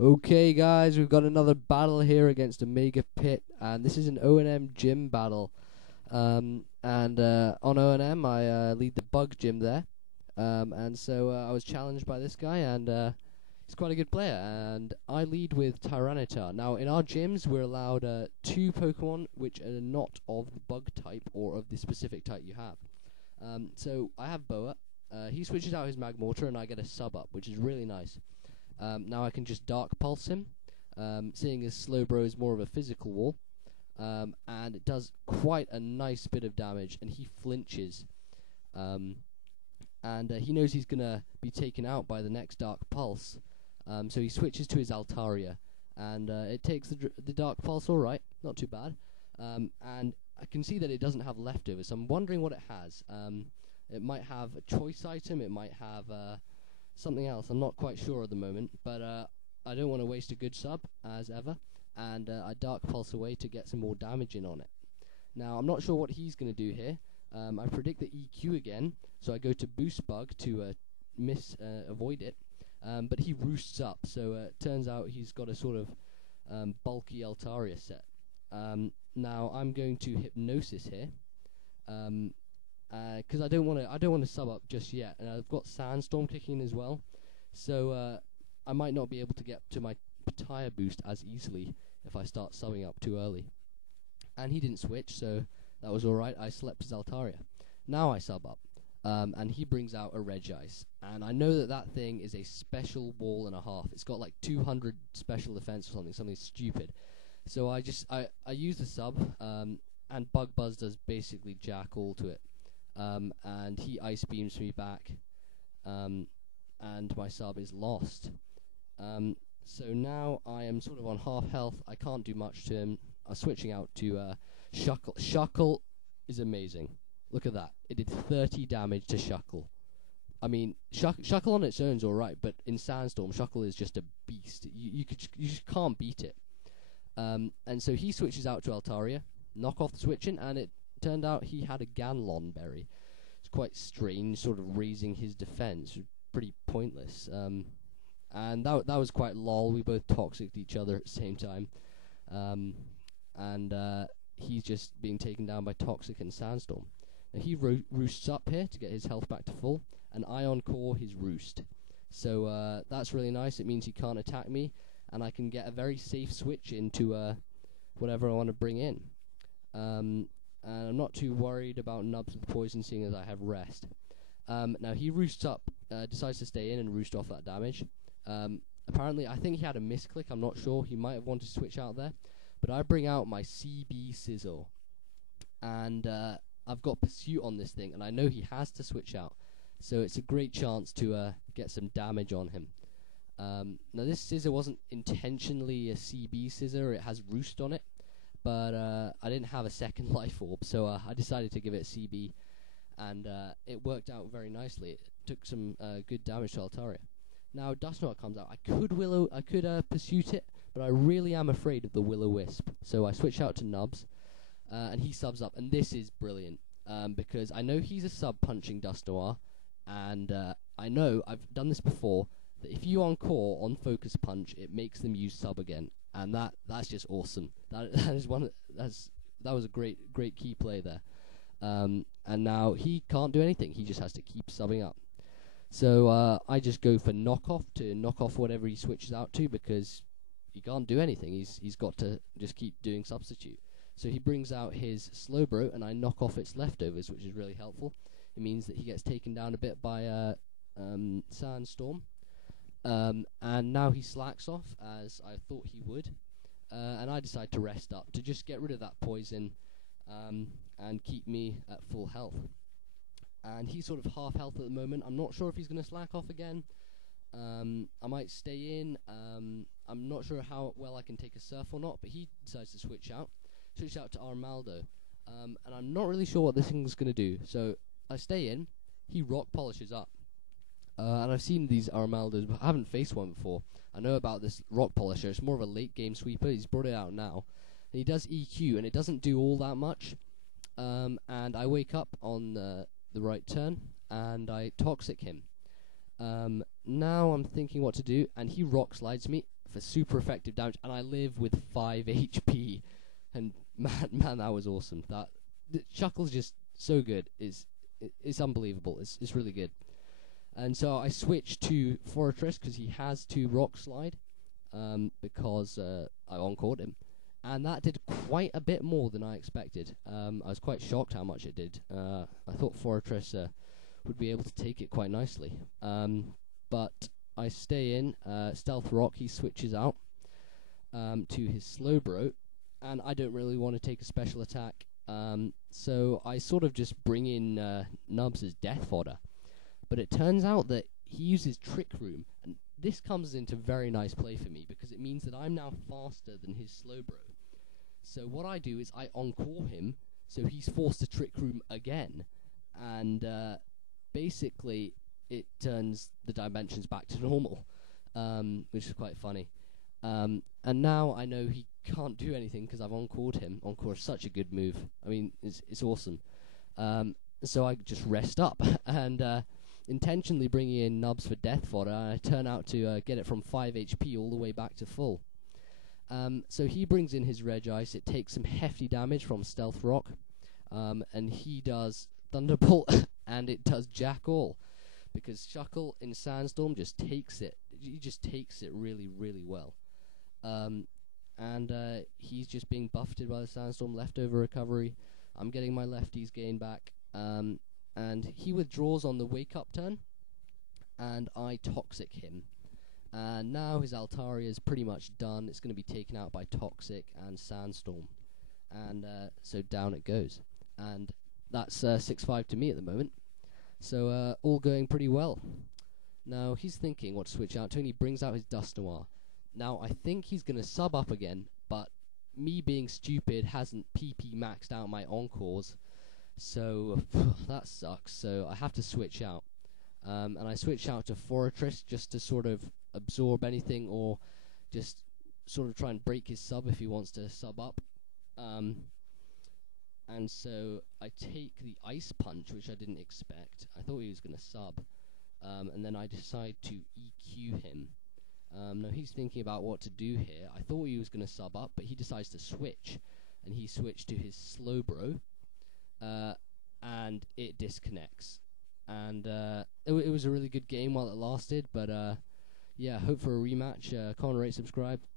Okay, guys, we've got another battle here against Omega Pit, and this is an O&M gym battle. And on O&M, I lead the bug gym there. And so I was challenged by this guy, and he's quite a good player. And I lead with Tyranitar. Now, in our gyms, we're allowed two Pokemon which are not of the bug type or of the specific type you have. So I have Boa. He switches out his Magmortar, and I get a sub up, which is really nice. Now I can just Dark Pulse him, seeing as Slowbro is more of a physical wall, and it does quite a nice bit of damage, and he flinches, and he knows he's going to be taken out by the next Dark Pulse, so he switches to his Altaria, and it takes the Dark Pulse alright, not too bad, and I can see that it doesn't have leftovers, so I'm wondering what it has. It might have a choice item, it might have something else. I'm not quite sure at the moment, but I don't want to waste a good sub, as ever, and I Dark Pulse away to get some more damage in on it. Now, I'm not sure what he's going to do here. I predict the EQ again, so I go to Boost Bug to avoid it, but he roosts up, so it turns out he's got a sort of bulky Altaria set. Now, I'm going to Hypnosis here, because I don't want to sub up just yet, and I've got Sandstorm kicking in as well, so I might not be able to get to my Tire boost as easily if I start subbing up too early. And he didn't switch, so that was alright. I slept his Altaria. Now I sub up, and he brings out a Regice, and I know that that thing is a special wall and a half. It's got like 200 special defense or something stupid. So I use the sub, and Bug Buzz does basically jack all to it. And he Ice Beams me back, and my sub is lost. So now I am sort of on half health. I can't do much to him. I'm switching out to Shuckle. Shuckle is amazing. Look at that. It did 30 damage to Shuckle. I mean, Shuckle on its own is alright, but in Sandstorm, Shuckle is just a beast. You just can't beat it. And so he switches out to Altaria, knock off the switching, and it turned out he had a Ganlon berry. It's quite strange, sort of raising his defense. Pretty pointless. And that was quite lol. We both toxicked each other at the same time. And he's just being taken down by Toxic and Sandstorm. Now he roosts up here to get his health back to full, and Ion Core his roost. So that's really nice. It means he can't attack me, and I can get a very safe switch into whatever I want to bring in. And I'm not too worried about Nubs with poison, seeing as I have rest. Now he roosts up, decides to stay in and roost off that damage. Apparently, I think he had a misclick, I'm not sure. He might have wanted to switch out there. But I bring out my CB Sizzle. And I've got Pursuit on this thing, and I know he has to switch out. So it's a great chance to get some damage on him. Now this Scizor wasn't intentionally a CB Scizor, it has Roost on it. But I didn't have a second life orb, so I decided to give it a CB, and it worked out very nicely. It took some good damage to Altaria. Now Dusknoir comes out. I could Pursuit it, but I really am afraid of the Will-O-Wisp. So I switch out to Nubs, and he subs up, and this is brilliant, because I know he's a sub-punching Dusknoir, and I know, I've done this before, that if you encore on Focus Punch, it makes them use sub again. And that's just awesome. That was a great key play there. And now he can't do anything. He just has to keep subbing up. So I just go for knockoff to knock off whatever he switches out to, because he can't do anything. He's got to just keep doing substitute. So he brings out his Slowbro, and I knock off its leftovers, which is really helpful. It means that he gets taken down a bit by Sandstorm. And now he slacks off, as I thought he would, and I decide to rest up to just get rid of that poison, and keep me at full health. And he's sort of half health at the moment. I'm not sure if he's going to slack off again. I might stay in. I'm not sure how well I can take a Surf or not, but he decides to switch out to Armaldo, and I'm not really sure what this thing's going to do. So I stay in. He rock polishes up. And I've seen these Armaldos, but I haven't faced one before. I know about this Rock Polisher. It's more of a late game sweeper. He's brought it out now. And he does EQ, and it doesn't do all that much. And I wake up on the right turn, and I Toxic him. Now I'm thinking what to do, and he Rock Slides me. for super effective damage, and I live with 5 HP. And man, that was awesome. Shuckle's just so good. It's unbelievable. It's really good. And so I switched to Fortress because he has 2 Rock Slide, because I encored him, and that did quite a bit more than I expected. I was quite shocked how much it did. I thought Fortress would be able to take it quite nicely, but I stay in. Stealth Rock, he switches out to his Slowbro, and I don't really want to take a special attack, so I sort of just bring in Nubs as death fodder. But it turns out that he uses Trick Room, and this comes into very nice play for me because it means that I'm now faster than his Slowbro. So what I do is I encore him, so he's forced to Trick Room again, and basically it turns the dimensions back to normal, which is quite funny. And now I know he can't do anything because I've encored him. Encore is such a good move. I mean, it's awesome. So I just rest up and intentionally bringing in Nubs for death fodder, and I turn out to get it from 5 HP all the way back to full. So he brings in his Regice. It takes some hefty damage from Stealth Rock, and he does Thunderbolt, and it does jack all, because Shuckle in Sandstorm just takes it. He just takes it really, really well. And he's just being buffeted by the Sandstorm, leftover recovery. I'm getting my lefties gain back. And he withdraws on the wake up turn, and I Toxic him. And now his Altaria is pretty much done. It's going to be taken out by Toxic and Sandstorm. And so down it goes. And that's 6-5 to me at the moment. So all going pretty well. Now he's thinking what to switch out to, and he brings out his Dusknoir. Now I think he's going to sub up again, but me being stupid hasn't PP maxed out my Encores. So that sucks. So I have to switch out, and I switch out to Fortress just to sort of absorb anything, or just sort of try and break his sub if he wants to sub up. And so I take the Ice Punch, which I didn't expect. I thought he was going to sub, and then I decide to EQ him. Now he's thinking about what to do here. I thought he was going to sub up, but he decides to switch, and he switched to his Slowbro. And it disconnects, and it was a really good game while it lasted, but yeah, hope for a rematch. Comment, rate, subscribe.